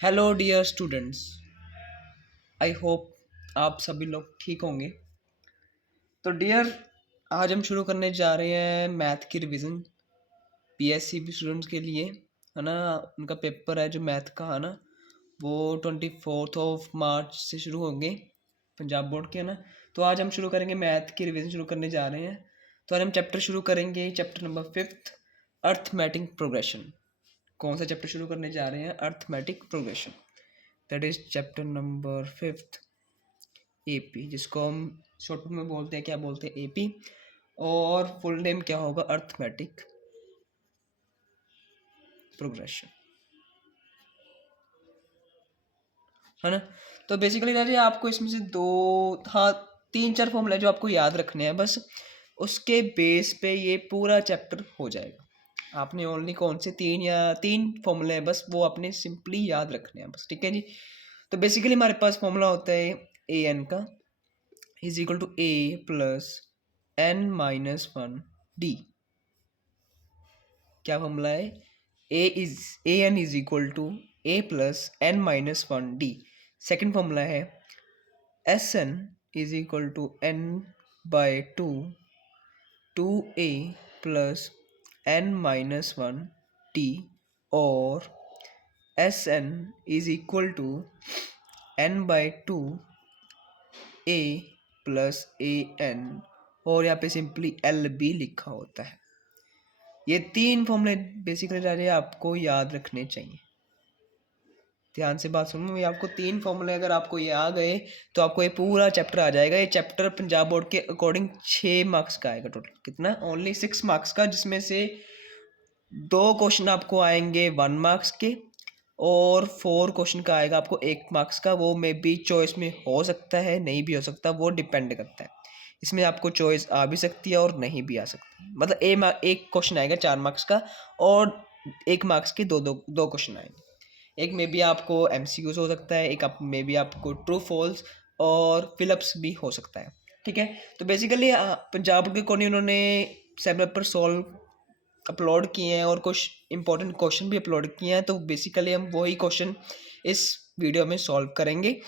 Hello dear students. I hope आप सभी लोग ठीक होंगे। तो डियर, आज हम शुरू करने जा रहे हैं मैथ की रिवीजन पीएससी स्टूडेंट्स के लिए, है ना। उनका पेपर है जो मैथ का, है ना, वो 24 मार्च से शुरू होंगे, पंजाब बोर्ड के, है ना। तो आज हम शुरू करेंगे मैथ की रिवीजन शुरू करने जा रहे हैं। तो आज हम चैप्टर शुरू करेंगे, चैप्टर नंबर 5, अर्थमेटिक प्रोग्रेशन। कौन सा चैप्टर शुरू करने जा रहे हैं? Arithmetic progression, that is chapter number 5, AP, जिसको हम शॉर्ट में बोलते हैं, क्या बोलते हैं, एपी। और फुल नेम क्या होगा? अर्थमेटिक प्रोग्रेशन, है ना। तो बेसिकली राजे आपको इसमें से दो, हाँ, तीन चार फॉर्मूला जो आपको याद रखने हैं बस, उसके बेस पे ये पूरा चैप्टर हो जाएगा। आपने ओनली कौन से तीन फॉर्मूले हैं बस, वो आपने सिंपली याद रखने हैं बस, ठीक है जी। तो बेसिकली हमारे पास फॉर्मूला होता है ए एन का is equal to a plus n-1 d. क्या फॉर्मूला है? A n is equal to a plus n-1 d. Second formula है s n is equal to n/2 a plus n-1 d, और s n is equal to n/2 a plus a n, और यहाँ पे simply L B लिखा होता है। ये तीन फॉर्मूले बेसिकली राजे आपको याद रखने चाहिए। ध्यान से बात सुनो, ये आपको तीन फॉर्मूले अगर आपको ये आ गए तो आपको ये पूरा चैप्टर आ जाएगा। ये चैप्टर पंजाब बोर्ड के अकॉर्डिंग 6 मार्क्स का आएगा टोटल। कितना? ओनली 6 मार्क्स का, जिसमें से 2 क्वेश्चन आपको आएंगे 1 मार्क्स के, और 4 क्वेश्चन का आएगा आपको 1 मार्क्स का। वो मे बी चॉइस में हो सकता है, नहीं भी हो सकता, वो डिपेंड करता है। इसमें आपको चॉइस आ भी सकती है और नहीं भी आ सकती। मतलब एक क्वेश्चन आएगा 4 मार्क्स का, और 1 मार्क्स के दो क्वेश्चन आएंगे। एक में भी आपको एमसीक्यूज हो सकता है, एक में भी आपको ट्रू फॉल्स और फिलअप्स भी हो सकता है, ठीक है। तो बेसिकली पंजाब के अकॉर्डिंग उन्होंने 7 पेपर सॉल्व अपलोड किए हैं और कुछ इंपॉर्टेंट क्वेश्चन भी अपलोड किए हैं। तो बेसिकली हम वही क्वेश्चन इस वीडियो में सॉल्व करेंगे।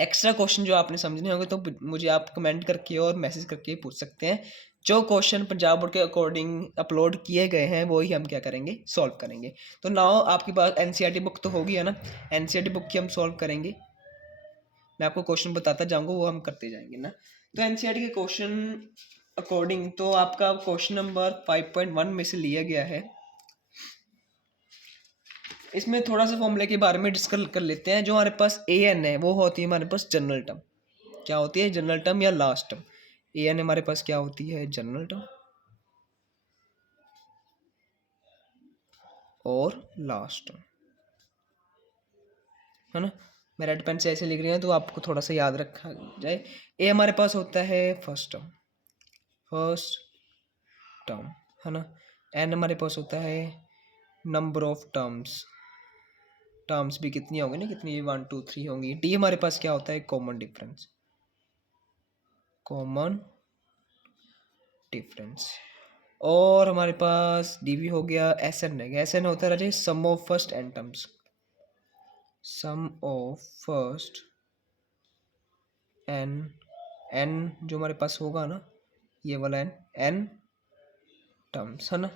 एक्स्ट्रा क्वेश्चन जो आपने समझने होंगे तो मुझे आप कमेंट करके और मैसेज करके पूछ सकते हैं। जो क्वेश्चन पंजाब बोर्ड के अकॉर्डिंग अपलोड किए गए हैं वही हम क्या करेंगे? सॉल्व करेंगे। तो नाउ आपके पास एनसीईआरटी बुक तो होगी, है ना। एनसीईआरटी बुक की हम सॉल्व करेंगे। मैं आपको क्वेश्चन बताता जाऊंगा, वो हम करते जाएंगे ना। तो एनसीईआरटी के क्वेश्चन अकॉर्डिंग तो आपका क्वेश्चन नंबर 5.1 में से लिया गया है। इसमें थोड़ा सा फॉर्मूले के बारे में डिस्कस कर लेते हैं। जो हमारे पास ए एन है वो होती है हमारे पास जनरल टर्म। क्या होती है? जनरल टर्म या लास्ट टर्म। ए एन हमारे पास क्या होती है? जनरल टर्म और लास्ट टर्म, है ना। मैं रेड पेन से ऐसे लिख रही हूँ तो आपको थोड़ा सा याद रखा जाए। ए हमारे पास होता है फर्स्ट टर्म, है ना। एन हमारे पास होता है नंबर ऑफ टर्म्स। टर्म्स भी कितनी होंगी ना, कितनी 1 2 3 होंगी। डी हमारे पास क्या होता है? Common difference. और हमारे पास डी भी हो गया। एस एन है, एस एन होता है राजे sum of first n terms. Sum of first n, n जो हमारे पास होगा ना, ये वाला एन, एन टर्म्स, है ना।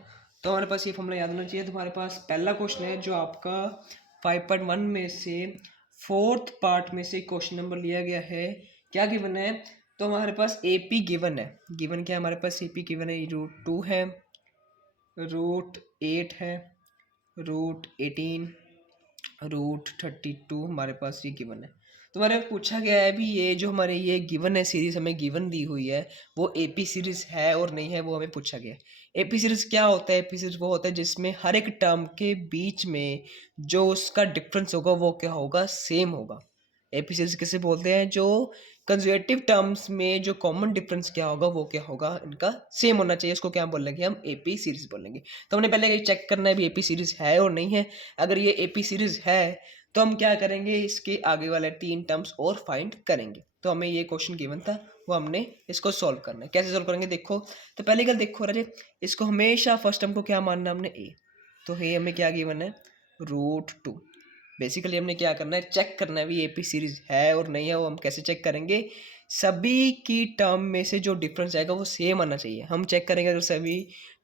तो हमारे पास ये फॉर्मूला याद होना चाहिए। तो हमारे पास पहला क्वेश्चन है जो आपका 5.1 में से 4th पार्ट में से क्वेश्चन नंबर लिया गया है। क्या गिवन है? तो हमारे पास एपी गिवन है। गिवन क्या है हमारे पास? एपी गिवन है, √2 है, √8 है, √18, √32 हमारे पास ये गिवन है। तो हमारे पूछा गया है भी ये जो हमारे ये गिवन है सीरीज हमें गिवन दी हुई है, वो एपी सीरीज है और नहीं है, वो हमें पूछा गया है। एपी सीरीज क्या होता है? एपी सीरीज वो होता है जिसमें हर एक टर्म के बीच में जो उसका डिफरेंस होगा वो क्या होगा? सेम होगा। एपी सीरीज किसे बोलते हैं? जो कंजर्वेटिव टर्म्स में जो कॉमन डिफरेंस क्या होगा वो क्या होगा? इनका सेम होना चाहिए। इसको क्या बोलेंगे? हम एपी सीरीज बोलेंगे। तो हमने पहले ये चेक करना है भी एपी सीरीज है और नहीं है। अगर ये एपी सीरीज है तो हम क्या करेंगे? इसके आगे वाले 3 टर्म्स और फाइंड करेंगे। तो हमें ये क्वेश्चन गिवन था, वो हमने इसको सॉल्व करना है। कैसे सॉल्व करेंगे? देखो, तो पहली गल देखो राजे, इसको हमेशा फर्स्ट टर्म को क्या मानना हमने? ए। तो ये हमें क्या गिवन है? √2। बेसिकली हमने क्या करना है, चेक करना है भी एपी सीरीज है और नहीं है। वो हम कैसे चेक करेंगे, सभी की टर्म में से जो डिफरेंस आएगा वो सेम आना चाहिए। हम चेक करेंगे अगर सभी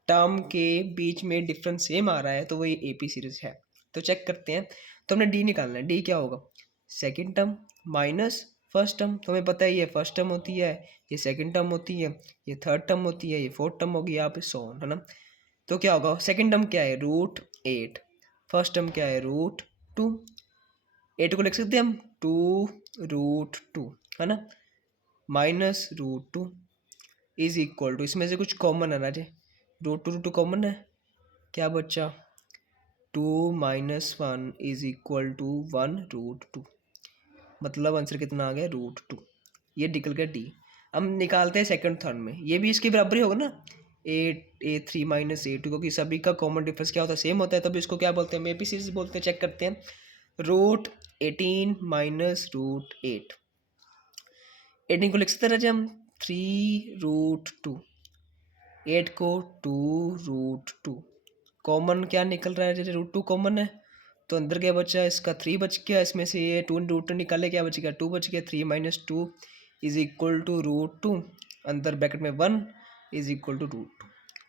टर्म के बीच में डिफरेंस सेम आ रहा है तो वही एपी सीरीज है। तो चेक करते हैं। तो हमने डी निकालना है। डी क्या होगा, second term minus first term. तो हमें पता है ये फर्स्ट टर्म होती है, ये सेकेंड टर्म होती है, ये थर्ड टर्म होती है, ये फोर्थ टर्म होगी, यहाँ पे सो है ना। तो क्या होगा, सेकेंड टर्म क्या है √8, फर्स्ट टर्म क्या है √2। 8 को लिख सकते हैं हम 2√2 है ना, माइनस √2 इज इक्वल टू, इसमें से कुछ कॉमन है ना जी, √2 कॉमन है, क्या बच्चा 2 - 1 इज इक्वल टू 1√2। मतलब आंसर कितना आ गया √2। ये निकल गया डी। हम निकालते हैं सेकंड थर्ड में, ये भी इसके बराबर ही होगा ना, A3 - A2, क्योंकि सभी का कॉमन डिफरेंस क्या होता है, सेम होता है, तभी इसको क्या बोलते हैं, एपी सीरीज बोलते हैं। चेक करते हैं, √18 - √8, 18 को लिख सकते हैं हम 3√2, 8 को 2√2, कॉमन क्या निकल रहा है, जैसे √2 कॉमन है तो अंदर क्या बचा, इसका 3 बच गया, इसमें से ये 2√2 निकाले, क्या बच गया 2 बच गया, 3 - 2 इज इक्वल टू √2, अंदर ब्रैकेट में 1 इज इक्वल टू √2।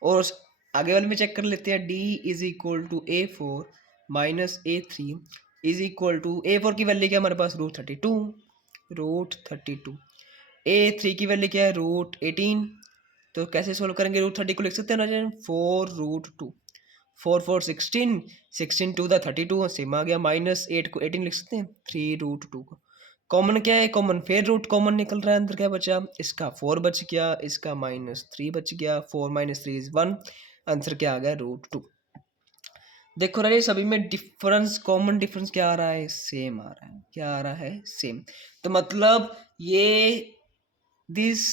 और आगे वाले में चेक कर लेते हैं, D is equal to A4 - A3 is equal to, A4 की वैल्यू क्या हमारे पास √32, A3 की वैल्यू क्या है √18। तो कैसे सोल्व करेंगे, √30 को लिख सकते हैं ना 4√2, 4 4 16, 16 2 द 32 सेम आ गया, -8 को 18 लिख सकते हैं, 3√2 को कॉमन क्या है, कॉमन फिर रूट कॉमन निकल रहा है, अंदर क्या बचा, इसका 4 बच गया, इसका -3 बच गया, 4 - 3 इज 1, आंसर क्या आ गया √2। देखो राजे सभी में डिफरेंस, कॉमन डिफरेंस क्या आ रहा है, सेम आ रहा है, क्या आ रहा है सेम। तो मतलब ये this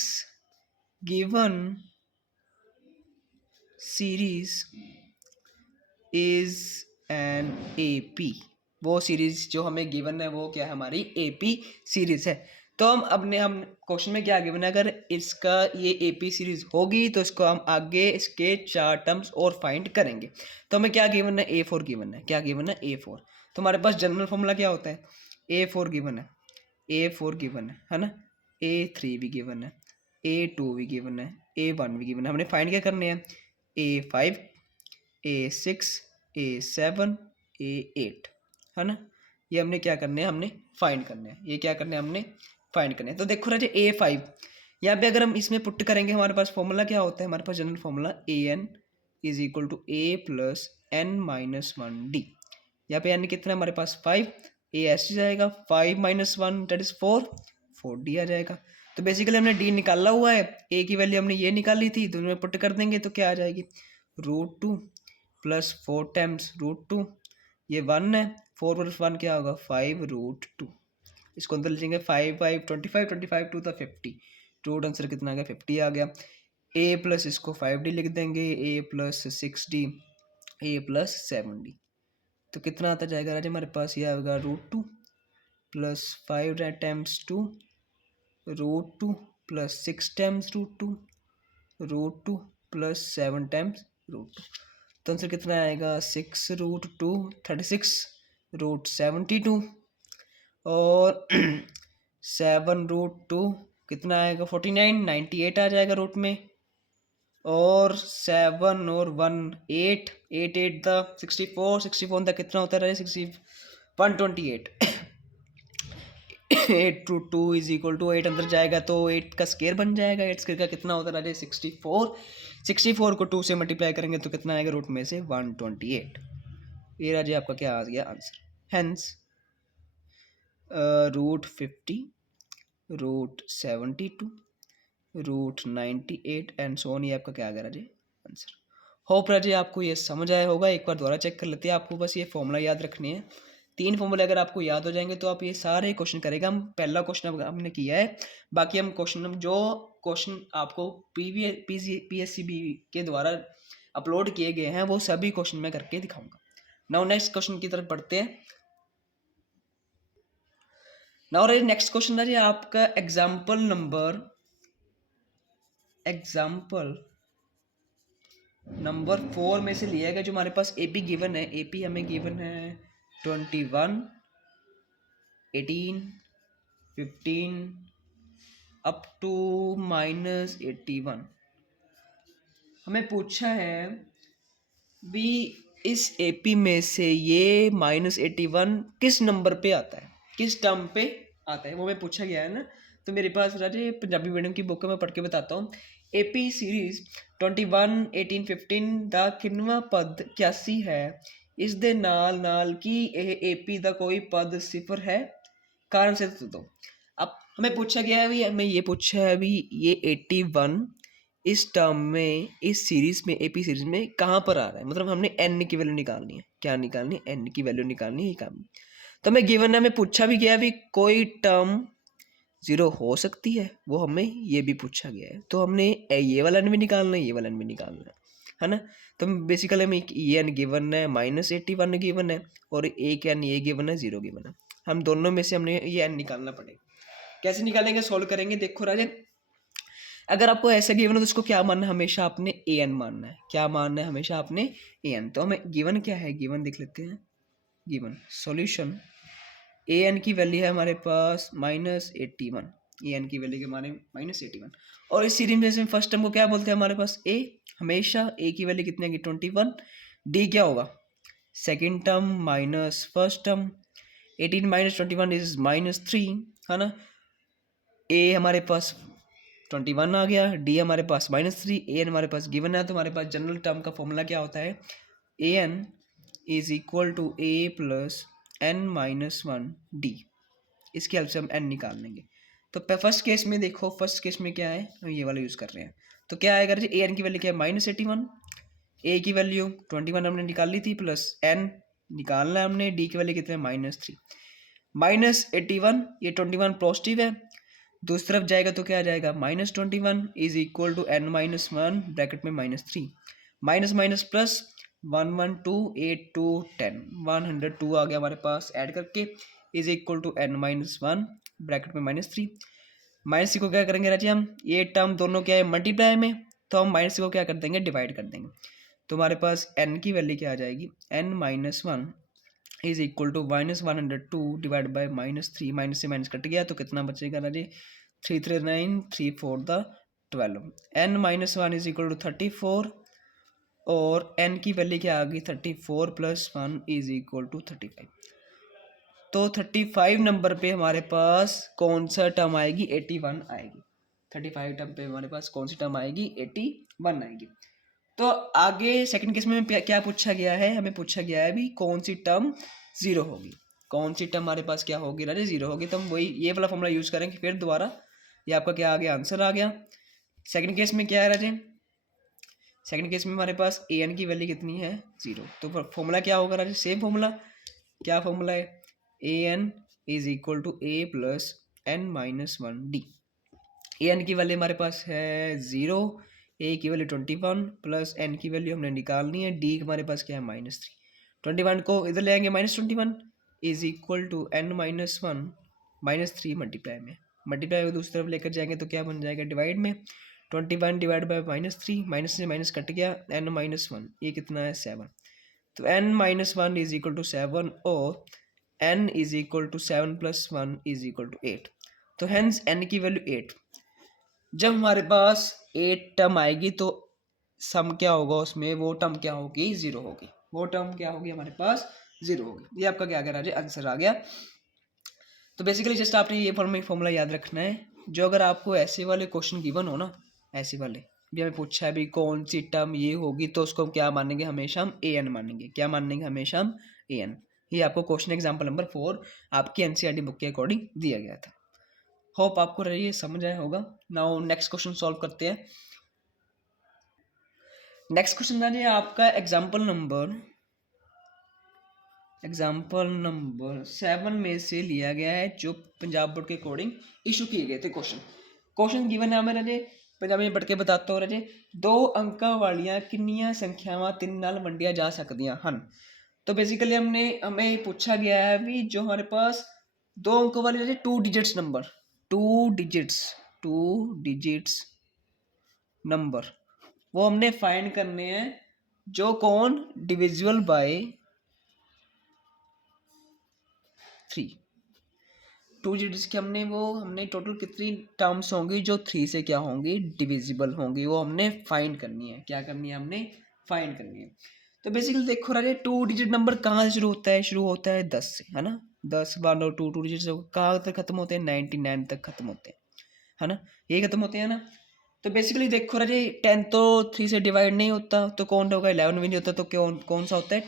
given series is an AP, वो सीरीज जो हमें गिवन है वो क्या है, हमारी एपी सीरीज है। तो हम क्वेश्चन में क्या गिवन है, अगर इसका ये एपी सीरीज होगी तो इसको हम आगे इसके 4 टर्म्स और फाइंड करेंगे। तो हमें क्या गिवन है, A4 गिवन है, क्या गिवन है A4। तो हमारे पास जनरल फॉर्मूला क्या होता है, A4 गिवन है, A4 गिवन है ना, A3 भी गिवन है, A2 भी गिवन है, A1 भी गिवन है। हमने फाइंड क्या करने हैं, A5 A6 A7 A8 है ना, ये हमने क्या करने हैं, हमने फाइंड करने हैं, ये क्या करने हैं, हमने फाइंड करने हैं। तो देखो राजे A5 यहाँ पे अगर हम इसमें पुट करेंगे, हमारे पास फॉर्मूला क्या होता है, हमारे पास general formula AN is equal to A + N - 1D। यहाँ पे N कितना है हमारे पास 5, A ऐसे जाएगा 5 - 1 दैट इज 4D आ जाएगा। तो बेसिकली हमने D निकाला हुआ है, A की वैल्यू हमने ये निकाली थी, दोनों में पुट कर देंगे तो क्या आ जाएगी, √2 + 4 टाइम्स √2, ये 1 है, 4 + 1 क्या होगा 5√2, इसको अंदर लिखेंगे 5 5 25, 25 2 था 50, रूट आंसर कितना आ गया 50 आ गया। A प्लस इसको 5D लिख देंगे, A + 6D, A + 7D, तो कितना आता जाएगा राजा हमारे पास, ये आएगा √2 + 5 टाइम्स 2 √2 + 6 टाइम्स √2 √2 + 7 टाइम्स √2, तो आंसर कितना आएगा 6√2 36 √72, और 7√2 कितना आएगा 49 98 आ जाएगा रूट में, और 7 और 1 8 8 8 द 64 64 द कितना होता है 128 8 + 2 इज इक्वल टू 8 अंदर जाएगा तो 8 का स्केयर बन जाएगा, 8 स्केयर का कितना होता है 64, 64 को 2 से मल्टीप्लाई करेंगे तो कितना आएगा रूट में से 128। ये राजे आपका क्या आ गया answer, hence √50 √72 √98 and so on, ये आपका क्या आ गया राजे आंसर। होप राजे आपको ये समझ आया होगा, एक बार दोबारा चेक कर लेते हैं, आपको बस ये फॉर्मूला याद रखनी है, 3 फॉर्मूले अगर आपको याद हो जाएंगे तो आप ये सारे क्वेश्चन करेगा। हम पहला क्वेश्चन हमने किया है, बाकी हम जो क्वेश्चन आपको PSCB के द्वारा अपलोड किए गए हैं वो सभी क्वेश्चन मैं करके दिखाऊंगा। नाउ नेक्स्ट क्वेश्चन की तरफ बढ़ते हैं। नाउ नेक्स्ट क्वेश्चन है आपका एग्जाम्पल नंबर 4 में से लिया गया, जो हमारे पास AP गिवन है, AP हमें गिवन है 21 18, 15 अप टू -81। हमें पूछा है भी इस एपी में से ये -81 किस नंबर पे आता है, किस टर्म पे आता है, वो हमें पूछा गया है ना। तो मेरे पास राजे पंजाबी मीडियम की बुक है, मैं पढ़ के बताता हूँ। एपी सीरीज 21, 18, 15 ਦਾ ਕਿੰਨਵਾਂ ਪਦ 81 है, इस दे नाल नाल कि यह एपी ਦਾ कोई पद सिफर है, कारण से दो। अब हमें पूछा गया है भी, हमें ये पूछा है भी ये 81 इस टर्म में, इस सीरीज में, एपी सीरीज में कहाँ पर आ रहा है, मतलब हमने एन की वैल्यू निकालनी है। क्या निकालनी है? एन की वैल्यू निकालनी है, ये काम। तो हमें गिवन है, हमें पूछा भी गया भी कोई टर्म जीरो हो सकती है, वो हमें ये भी पूछा गया है। तो हमने ये वाला एन भी निकालना है, ये वाला एन भी निकालना है ना। तो बेसिकली हमें ये एन गिवन है -81 गिवन है, और एक एन ये गिवन है 0 गिवन है। हम दोनों में से हमने ये एन निकालना पड़ेगा। कैसे निकालेंगे, सोल्व करेंगे। देखो राजन, अगर आपको ऐसा गिवन है तो उसको क्या मानना है, हमेशा आपने ए एन मानना है। क्या मानना है? हमेशा आपने ए एन। तो हमें गिवन क्या है, गिवन देख लेते हैं। गिवन सॉल्यूशन, ए एन की वैल्यू है हमारे पास -81। ए एन की वैल्यू के माने -81। और इस सीरीज में फर्स्ट टर्म को क्या बोलते हैं हमारे पास? ए। हमेशा ए की वैल्यू कितनी आएगी? 21। डी क्या होगा? Second term minus first term. 18 - 21 is -3, है ना। ए हमारे पास 21 आ गया, डी हमारे पास -3, ए एन हमारे पास गिवन है। तो हमारे पास जनरल टर्म का फॉर्मूला क्या होता है? A n is equal to a plus n -1 d. इसकी हेल्प से हम एन निकाल लेंगे। तो फर्स्ट केस में देखो, फर्स्ट केस में क्या है, हम ये वाला यूज़ कर रहे हैं। तो क्या आएगा जी? ए एन की वैल्यू क्या है? -81। ए की वैल्यू 21 हमने निकाल ली थी, प्लस एन निकालना है हमने। डी की वैल्यू कितने? -3। -81, ये 21 पॉजिटिव है, दूसरी तरफ जाएगा तो क्या आ जाएगा? -21 is equal to n-1 bracket में -3, माइनस माइनस प्लस 1 1 2 8 2 10, 102 आ गया हमारे पास। ऐड करके is equal to n-1 bracket में -3। -3 को क्या करेंगे राजी हम? ये टर्म दोनों क्या है? मल्टीप्लाई में, तो हम -3 को क्या कर देंगे? डिवाइड कर देंगे। तो हमारे पास n की वैल्यू क्या आ जाएगी? n-1 is equal to -102 divide by -3। Minus से माइनस कट गया तो कितना बचेगा राजे? 3 3 9, 3 4 12। n-1 इज इक्वल टू 34, और n की वैल्यू क्या आ गई? 34 + 1 इज इक्वल टू 35। तो 35 नंबर पे हमारे पास कौन सा टर्म आएगी? 81 आएगी। 35 टर्म पे हमारे पास कौन सी टर्म आएगी? 81 आएगी। तो आगे सेकंड केस में क्या पूछा गया है? हमें पूछा गया है भी कौन सी टर्म जीरो होगी। कौन सी टर्म हमारे पास क्या होगी राजे? जीरो होगी। तो हम वही ये वाला फॉर्मूला यूज करेंगे फिर दोबारा। ये आपका क्या आ गया? आंसर आ गया। सेकंड केस में क्या है राजे? सेकंड केस में हमारे पास ए एन की वैल्यू कितनी है? 0। तो फॉर्मूला क्या होगा राजे? Same formula. क्या फॉर्मूला है? A n is equal to a plus n-1 d. A n की वैल्यू हमारे पास है 0, ए की वैल्यू 21 प्लस एन की वैल्यू हमने निकालनी है। डी हमारे पास क्या है? -3। 21 को इधर ले आएंगे, -21 is equal to n-1 -3 multiply में, मल्टीप्लाई को दूसरी तरफ लेकर जाएंगे तो क्या बन जाएगा? डिवाइड में। 21 डिवाइड बाई -3, माइनस से माइनस कट गया, n-1 ये कितना है? 7। तो n-1 इज इक्वल टू 7, और n is equal to 7 + 1 is equal to 8। तो हेंस n की वैल्यू 8। जब हमारे पास 8 टर्म आएगी तो सम क्या होगा उसमें? वो टर्म क्या होगी? 0 होगी। वो टर्म क्या होगी हमारे पास? 0 होगी। ये आपका क्या आ गया राजे? आंसर आ गया। तो बेसिकली जस्ट आपने ये फॉर्मूला याद रखना है। जो अगर आपको ऐसे वाले क्वेश्चन गिवन हो ना, ऐसे वाले भी हमें पूछा है भी कौन सी टर्म ये होगी, तो उसको हम क्या मानेंगे? हमेशा हम ए एन मानेंगे। क्या मानेंगे? हमेशा हम ए एन। ये आपको क्वेश्चन एग्जाम्पल नंबर 4 आपकी एनसीईआरटी बुक के अकॉर्डिंग दिया गया था। होप आपको ये समझ आया होगा। नाउ नेक्स्ट क्वेश्चन सॉल्व करते हैं। नेक्स्ट क्वेश्चन है आपका एग्जाम्पल नंबर 7 में से लिया गया है, जो पंजाब बोर्ड के अकॉर्डिंग इशू किए गए थे क्वेश्चन गिवन है हमें राजे। पंजाबी में पढ़ के बताता हूँ राजे। 2 अंਕਾਂ वालियां किन्नियां संख्यावां 3 नाल वंडिया जा सकदियां हन। तो बेसिकली हमें पूछा गया है भी जो हमारे पास 2 अंकों वाले राजे 2 डिजिट्स नंबर, 2 डिजिट्स नंबर, वो हमने फाइंड करने हैं, जो कौन? Divisible by 3। 2 डिजिट्स की हमने टोटल कितनी टर्म्स होंगी जो 3 से क्या होंगी, डिविजिबल होंगी, वो हमने फाइंड करनी है। क्या करनी है, हमने फाइंड करनी है। तो बेसिकली देखो राजे 2 डिजिट नंबर कहाँ से शुरू होता है 10 से, है ना। 10 1 और 2 डिजिट से कहाँ तक खत्म होते हैं, 99 तक खत्म होते हैं, है ना, ये खत्म होते हैं ना। तो बेसिकली देखो राजे 10 तो 3 से डिवाइड नहीं होता, तो कौन होगा, 11 भी नहीं होता, तो कौन कौन सा होता है,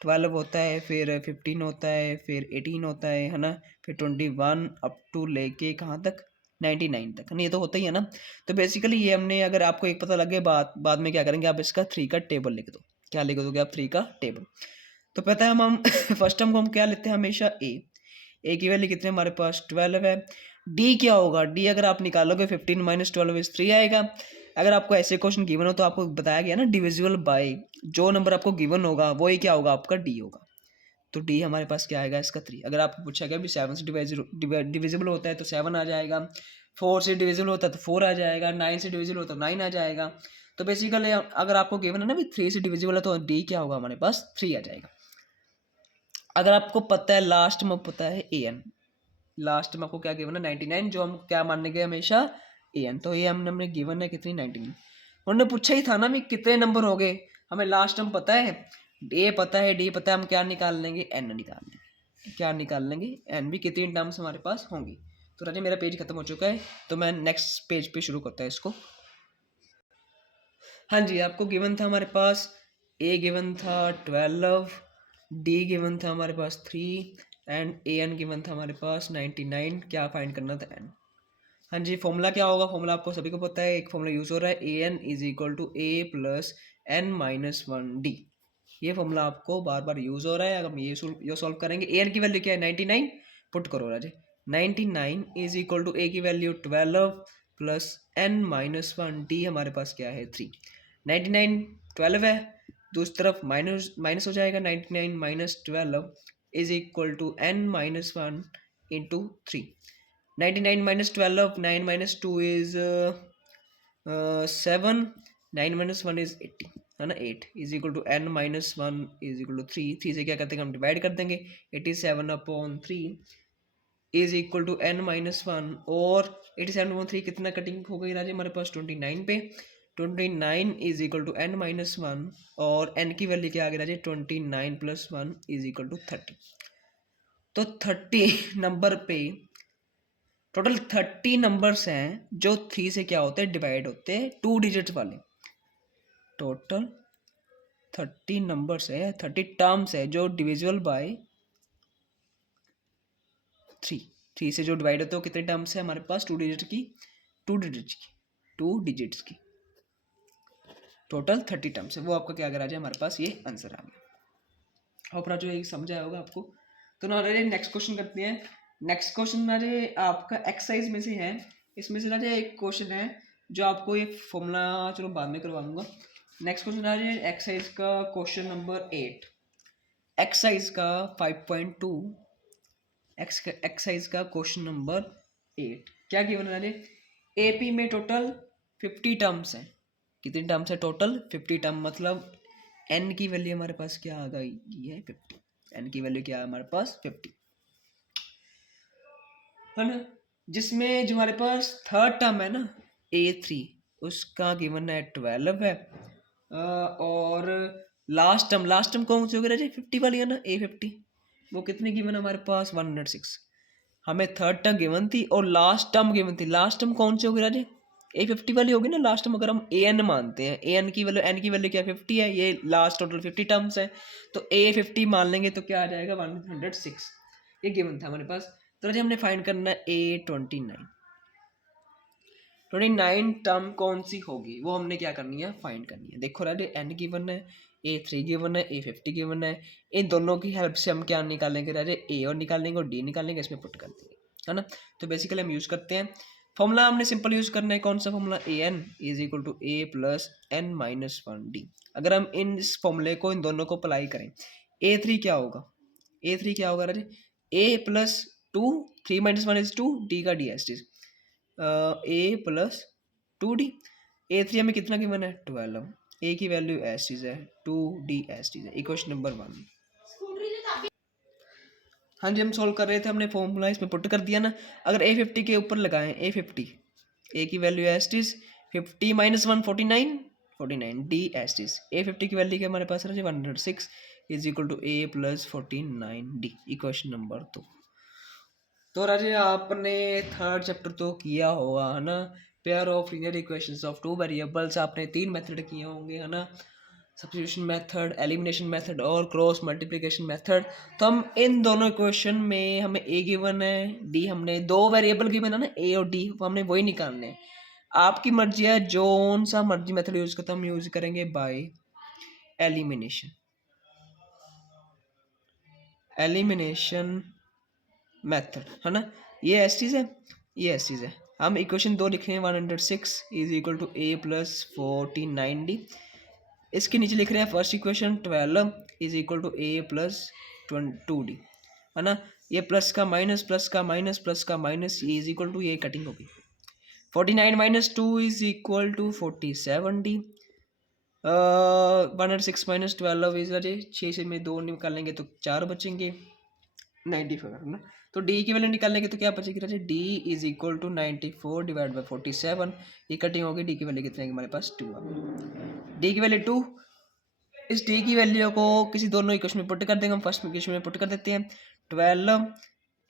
12 होता है, फिर 15 होता है, फिर 18 होता है ना, फिर 21 अप टू लेके कहाँ तक, 99 तक, नहीं ये तो होता ही है ना। तो बेसिकली ये हमने, अगर आपको एक पता लगे बाद में क्या करेंगे, आप इसका 3 का टेबल लिख दो। क्या लिख दोगे आप, 3 का टेबल। तो पता है हम फर्स्ट टर्म को हम क्या लेते हैं हमेशा, ए की वैल्यू कितने हमारे पास 12 है। डी क्या होगा, डी अगर आप निकालोगे 15 माइनस 12 इज 3 आएगा। अगर आपको ऐसे क्वेश्चन गिवन हो तो आपको बताया गया ना, डिविजिबल बाय जो नंबर आपको गिवन होगा वही क्या होगा, आपका डी होगा। तो डी हमारे पास क्या आएगा, इसका 3। अगर आपको पूछा गया भी 7 से डिविजिबल होता है तो 7 आ जाएगा, 4 से डिविजिबल होता है तो 4 आ जाएगा, 9 से डिविजिबल होता है तो 9 आ जाएगा। तो बेसिकली अगर आपको गिवन है ना भी 3 से डिविजिबल है तो डी क्या होगा, हमारे पास 3 आ जाएगा। अगर आपको पता है लास्ट में पता है ए एन, लास्ट में आपको क्या गिवन है 99, जो हम क्या मानने गए हमेशा ए एन, तो ये हमने गिवन है कितनी 99। उन्होंने पूछा ही था ना भी कितने नंबर हो गए, हमें लास्ट में पता है, ए पता है, डी पता है, हम क्या निकाल लेंगे, एन निकाल लेंगे। क्या निकाल लेंगे, एन भी कितनी टर्म्स हमारे पास होंगी। तो राजे मेरा पेज खत्म हो चुका है, तो मैं नेक्स्ट पेज पे शुरू करता है इसको। हाँ जी, आपको गिवन था हमारे पास ए गिवन था 12, डी गिवन था हमारे पास 3 एंड ए एन गिवन था हमारे पास 99। क्या फाइंड करना था, एन। हाँ जी, फॉर्मूला क्या होगा, फॉर्मूला आपको सभी को पता है, एक फॉर्मूला यूज हो रहा है, a n is equal to a plus n minus 1 d. ये फॉर्मूला आपको बार बार यूज हो रहा है। अगर हम ये सॉल्व करेंगे, ए एन की वैल्यू क्या है 99, पुट करो Raje, 99 is equal to A की value 12 plus n minus 1 D हमारे पास क्या है 3। 99 12 है, दूसरी तरफ माइनस माइनस हो जाएगा, 99 minus 12 is equal to n minus 1 into 3। 99 minus 12, 9 minus 2 is 7, 9 minus 1 is 80, है ना, 8 is equal to n minus 1 is equal to 3 से क्या करते हैं हम डिवाइड कर देंगे, 87/3 is equal to n minus 1, और 87/3 कितना कटिंग हो गई राजे हमारे पास 29 पे, 29 is equal to n minus 1, और n की वैल्यू क्या आ गई Raje 29 plus 1 is equal to 30। तो 30 नंबर पे टोटल 30 नंबर्स हैं जो 3 से क्या होते हैं, डिवाइड होते हैं, 2 डिजिट वाले। टोटल 30 नंबर्स है, 30 टर्म्स है जो डिविजिबल बाय 3 से जो डिवाइड होते हैं, कितने टर्म्स है हमारे पास, 2 डिजिट की, 2 डिजिट्स की टोटल 30 टर्म्स है। वो आपका क्या करा जाए, हमारे पास ये आंसर आ गया। होप राजू ये समझ आया होगा आपको। तो ना नेक्स्ट क्वेश्चन करते हैं। नेक्स्ट क्वेश्चन मेरे आपका एक्सरसाइज में से है, इसमें से ना एक क्वेश्चन है जो आपको ये फॉर्मूला चलो बाद में करवाऊंगा। नेक्स्ट क्वेश्चन है एक्सरसाइज का क्वेश्चन नंबर 8, एक्सरसाइज का 5.2, एक्सरसाइज का क्वेश्चन नंबर 8। क्या गिवन है, एपी में टोटल 50 टर्म्स हैं। कितनी टर्म्स है टोटल, 50 टर्म, मतलब एन की वैल्यू हमारे पास क्या आ गई है 50, एन की वैल्यू क्या है हमारे पास 50, है ना। जिसमें जो हमारे पास थर्ड टर्म है ना A3, उसका गिवन है 12 है, और लास्ट टर्म कौन सी होगी राजे 50 वाली है ना A50, वो कितने गिवन है हमारे पास 106। हमें थर्ड टर्म गिवन थी और लास्ट टर्म गिवन थी, लास्ट टर्म कौन सी होगी राजे A50 वाली होगी ना लास्ट टर्म। अगर हम AN मानते हैं, AN की वैल्यू, N की वैल्यू क्या 50 है, ये लास्ट टोटल 50 टर्म्स है, तो A50 मान लेंगे तो क्या आ जाएगा 106, ये गिवन था हमारे पास। तो राजे हमने फाइंड करना है A29, 29 टर्म कौन सी होगी वो हमने क्या करनी है, फाइंड करनी है। देखो राजे N गिवन है, A3 गिवन है, A50 गिवन है, इन दोनों की हेल्प से हम क्या निकालेंगे राजे, A और निकालेंगे और D निकालेंगे, इसमें पुट कर देंगे, है ना। तो बेसिकली हम यूज करते हैं फॉर्मूला, हमने सिंपल यूज करना है, कौन सा formula, AN is equal to A plus n minus 1 D। अगर हम इस फॉर्मूले को इन दोनों को अप्लाई करें, A3 क्या होगा, A3 क्या होगा राजे, A plus 2, 3 minus 1 is 2, D का D S A plus 2D। A3 हमें कितना गिवन है 12, A की वैल्यू एस चीज है, 2D एस चीज है, इक्वेशन नंबर 1। हाँ जी, हम सोल्व कर रहे थे, हमने फॉर्मूला इसमें पुट कर दिया ना। अगर A50 के ऊपर लगाएं, A50, ए की वैल्यू एस टीज 50 माइनस 1 49, 49 डी एस टीज A50 की वैल्यू के हमारे पास है 106 is equal to A plus 49 D, equation number 2। तो राजे आपने थर्ड चैप्टर तो किया होगा है ना, pair of linear equations of two variables, आपने 3 मेथड किए होंगे है ना, सब्स्टिट्यूशन मेथड, एलिमिनेशन मेथड और क्रॉस मल्टीप्लिकेशन मेथड। तो हम इन दोनों इक्वेशन में हमें ए गिवन है, डी हमने 2 वेरिएबल गिवन है ना, ए और डी, तो हमने वही निकालने हैं। आपकी मर्जी है, जोन सा मर्जी मेथड यूज करते हम यूज करेंगे बाय एलिमिनेशन, एलिमिनेशन मेथड है ना। ये एस चीज़ है, ये एस चीज़ है। हम इक्वेशन 2 लिख रहे हैं 106 is equal to A plus 49 D. इसके नीचे लिख रहे हैं first equation 12 is equal to A plus 2 D है ना। ये प्लस का माइनस, प्लस का माइनस, प्लस का माइनस, ये इज इक्वल टू, ये कटिंग होगी। 49 minus 2 is equal to 47 D. 106 minus 12 is, अरे 6 से में 2 निकालेंगे तो 4 बचेंगे, 94 है ना। तो डी की वैल्यू निकालने की तो क्या बचेगी राजे, d is equal to 94 divide by 47, ये कटिंग होगी, डी की वैल्यू कितने है हमारे पास 2 आ गई, डी की वैल्यू 2। इस डी की वैल्यू को किसी दोनों इक्वेशन में पुट कर देंगे, हम फर्स्ट इक्वेशन में पुट कर देते हैं। 12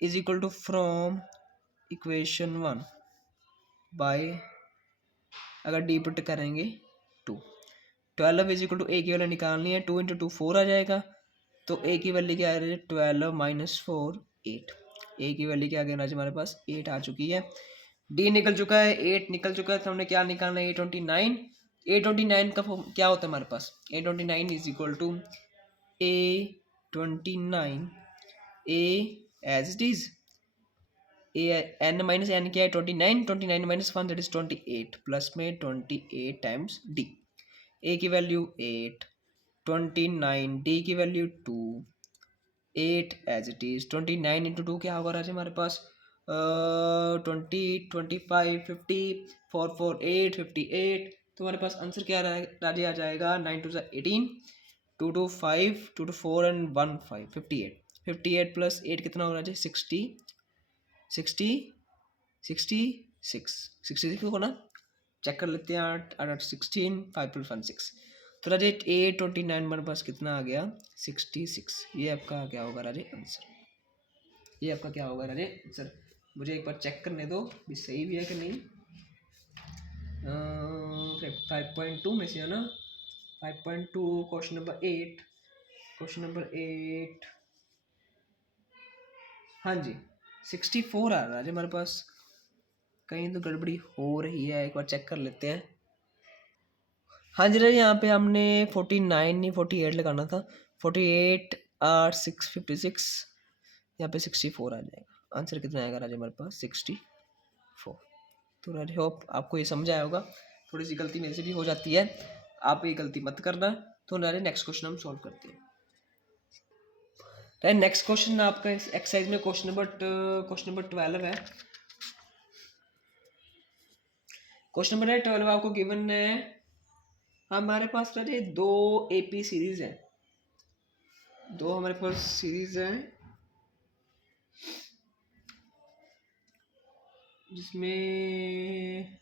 is equal to from equation 1 by, अगर डी पुट करेंगे 2, 12 इज इक्वल टू ए की वैल्यू निकालनी है, 2 इंटू 2 4 आ जाएगा, तो ए की वैल्यू क्या आ रही है 12 माइनस 4 8, ए की वैल्यू क्या आ गई हमारे पास 8 आ चुकी है। डी निकल चुका है, 8 निकल चुका है, तो हमने क्या निकालना है A29। A29 का क्या होता है हमारे पास, A29 is equal to A29 A as it is, A n minus n क्या है 29, 29 माइनस 1 दैट इज 28, प्लस में 28 टाइम्स डी। ए की वैल्यू 8, 29, डी की value 2, 8 as it is, 29 into 2 क्या होगा राजे हमारे पास 20 25 50 4 4 8 58, तो हमारे पास आंसर क्या राजे आ जाएगा 9 to 18, 2 to 5, 2 to 4 and 1 5 58, 58 plus 8 कितना होगा राजे 60 60 66 66 होगा ना, चेक कर लेते हैं 8 16 5 प्लस 1 6, तो राजे A29 हमारे पास कितना आ गया 66, ये आपका क्या होगा राजे आंसर, ये आपका क्या होगा राजे आंसर। मुझे एक बार चेक करने दो भी सही भी है कि नहीं। 5.2 में से है ना, 5.2 क्वेश्चन नंबर 8, क्वेश्चन नंबर 8, हाँ जी 64 आ रहा है हमारे पास, कहीं तो गड़बड़ी हो रही है, एक बार चेक कर लेते हैं। हाँ जी यहाँ पे हमने 49 नहीं 48 लगाना था, 48 8 6 56, यहाँ पे 64 आ जाएगा, आंसर कितना आएगा राजे हमारे पास 64। तो राजे होप आपको ये समझ आया होगा, थोड़ी सी गलती मेरे से भी हो जाती है, आप ये गलती मत करना। तो राजे नेक्स्ट क्वेश्चन हम सॉल्व करते हैं। नेक्स्ट क्वेश्चन आपका एक्सरसाइज में क्वेश्चन नंबर 12 है। क्वेश्चन नंबर 12 आपको गिवन है, हमारे पास राजे 2 AP सीरीज है, 2 हमारे पास सीरीज है जिसमें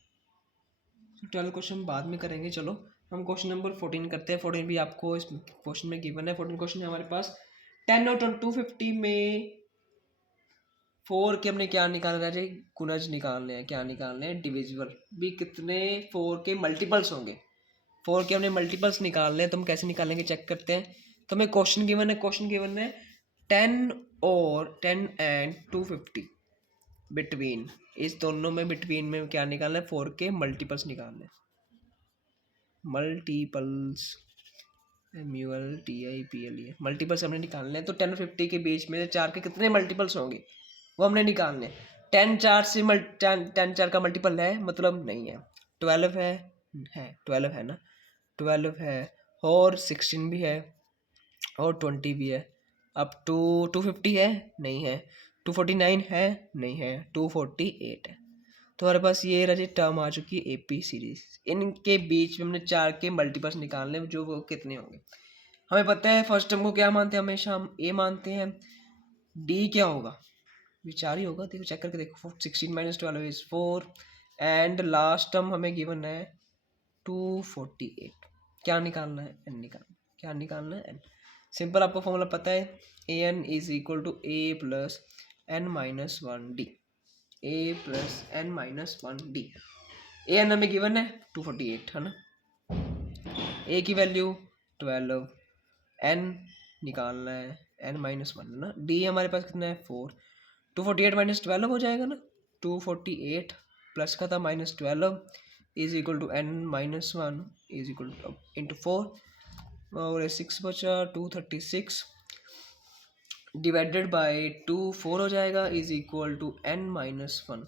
12 क्वेश्चन बाद में करेंगे। चलो हम क्वेश्चन नंबर 14 करते हैं। 14 भी आपको इस क्वेश्चन में गिवन है। 14 क्वेश्चन है हमारे पास 10 और 250 में 4 के हमने क्या निकालना है, गुणज निकालने हैं, क्या निकालने हैं डिविजिबल भी, कितने 4 के मल्टीपल्स होंगे, 4 के हमने मल्टीपल्स निकालने हैं, तो हम कैसे निकालेंगे चेक करते हैं। तो हमें क्वेश्चन गिवन है, क्वेश्चन गिवन है 10 और 10 एंड 250 बिटवीन, इस दोनों में बिटवीन में क्या निकालना है 4 के मल्टीपल्स निकालने हैं, मल्टीपल्स MULTIPLE मल्टीपल्स हमने निकालने हैं। तो 10 और 50 के बीच में 4 के कितने मल्टीपल्स होंगे वो हमने निकालने। 10 4 से 10 4 का मल्टीपल है मतलब नहीं है, 12 है 12 है ना, 12 है और 16 भी है और 20 भी है। अब 250 है नहीं है, 249 है नहीं है, 248 है। तो हमारे पास ये रही टर्म आ चुकी है AP सीरीज, इनके बीच में हमने 4 के मल्टीपल्स निकालने जो वो कितने होंगे। हमें पता है फर्स्ट टर्म को क्या मानते हैं, हमेशा हम A मानते हैं, डी क्या होगा, विचार ही होगा, देखो चेक करके देखो, 16 minus 12 is 4 and last term हमें गिवन है 248। क्या निकालना है, एन निकालना, क्या निकालना है, एन। सिंपल, आपको फॉर्मूला पता है, a n is equal to a plus n minus one d, a plus n minus one d. A n हमें गिवन है 248 है ना, ए की वैल्यू 12, एन निकालना है एन माइनस वन है ना, डी हमारे पास कितना है 4, 248 माइनस 12 हो जाएगा ना, 248 प्लस का था minus 12 is equal to n minus one is equal to into 4 और 6 बचा 236 डिवाइडेड बाय 2 4 हो जाएगा is equal to n minus one.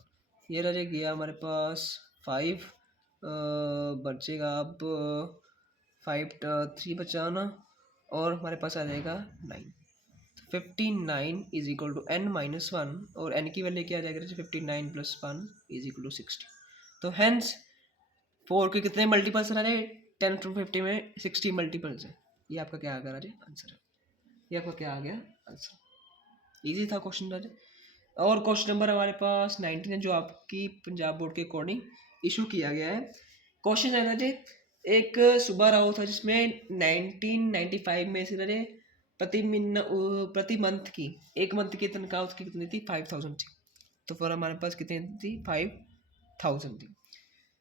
ये रह गया हमारे पास 5 बचेगा अब 5 3 बचाना और हमारे पास आ जाएगा 9, 59 is equal to n minus one और एन की वैल्यू क्या आ जाएगा, 59 plus one is equal to 60। तो हेंस 4 के कितने मल्टीपल्स आ रहे, 10 टू 50 में 60 मल्टीपल्स है। ये आपका क्या आ गया राजे, आंसर है। ये आपका क्या आ गया, आंसर। इजी था क्वेश्चन राजे। और क्वेश्चन नंबर हमारे पास 19 है, जो आपकी पंजाब बोर्ड के अकॉर्डिंग इशू किया गया है। क्वेश्चन है राजे, एक सुबह राव था जिसमें 1995 में से राजे प्रति मंथ की, एक मंथ की तनख्वाह उसकी कितनी थी, 5000 थी। तो फिर हमारे पास कितनी थी, 5000 थी।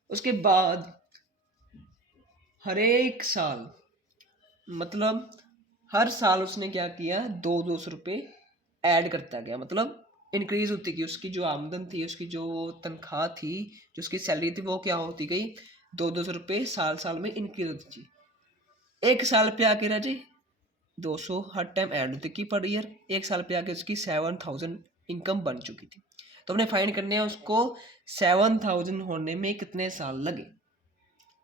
उसके बाद हर एक साल, मतलब हर साल उसने क्या किया, 200 रुपये ऐड करता गया, मतलब इंक्रीज होती गई उसकी जो आमदन थी, उसकी जो तनख्वाह थी, जो उसकी सैलरी थी, वो क्या होती गई, 200 रुपये साल साल में इंक्रीज होती थी। एक साल पे आके राजे 200 हर टाइम ऐड होती की पर ईयर, एक साल पे आके उसकी 7000 इनकम बन चुकी थी। तो हमने फाइंड करने हैं उसको 7000 होने में कितने साल लगे,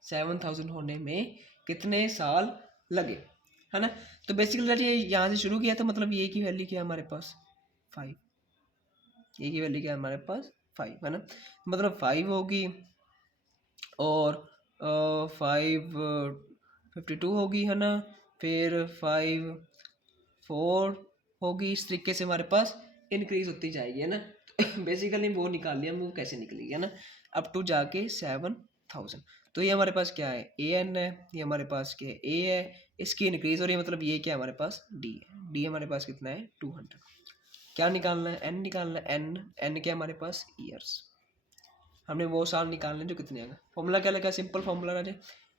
7000 होने में कितने साल लगे, है ना। तो बेसिकली ये यहाँ से शुरू किया, तो मतलब ये की वैल्यू क्या है हमारे पास 5, ये की वैल्यू क्या है हमारे पास 5 है ना, मतलब 5 होगी और 552 होगी है ना, फिर 54 होगी, इस तरीके से हमारे पास इंक्रीज होती जाएगी है ना। बेसिकली वो निकाल लिया, वो कैसे निकलेगी है ना, अप टू जाके 7000। तो ये हमारे पास क्या है, ए एन है, ये हमारे पास क्या है, ए है, इसकी इंक्रीज हो रही है, मतलब ये क्या है हमारे पास डी है, डी हमारे पास कितना है 200। क्या निकालना है, एन निकालना है, एन एन क्या हमारे पास ईयर्स, हमने वो साल निकालने जो कितने आएगा। फॉर्मूला क्या लगा, सिंपल फॉर्मूला रहा,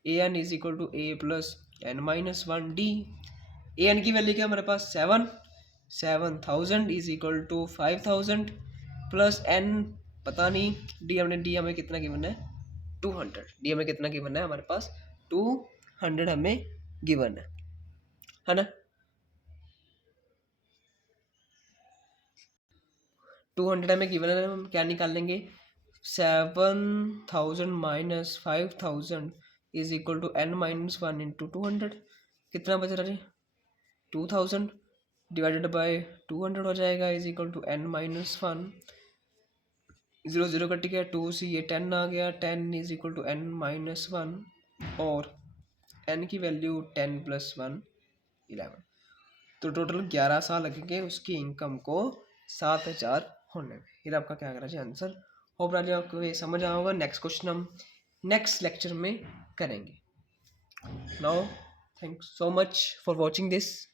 a n is equal to a plus n minus one d. A n की वैल्यू क्या हमारे पास 7000 is equal to 5000 plus n पता नहीं, डी हमें कितना गिवन है 200, डी हमें कितना गिवन है हमारे पास 200 हमें गिवन है ना। 200 हमें गिवन है, हम क्या निकाल लेंगे, 7000 minus 5000 is equal to n minus one into 200। कितना बच रहा है 2000 डिवाइडेड बाय 200 हो जाएगा is equal to n minus one, 0 0 cut गया, 2 से ये 10 आ गया, 10 is equal to n minus one और एन की वैल्यू 10 प्लस वन 11। तो टोटल 11 साल लगेंगे उसकी इनकम को 7000 होने में। फिर आपका क्या करा चाहिए आंसर। होप राजा आपको ये समझ आया होगा। नेक्स्ट क्वेश्चन हम नेक्स्ट लेक्चर में करेंगे। Now thanks so much for watching this.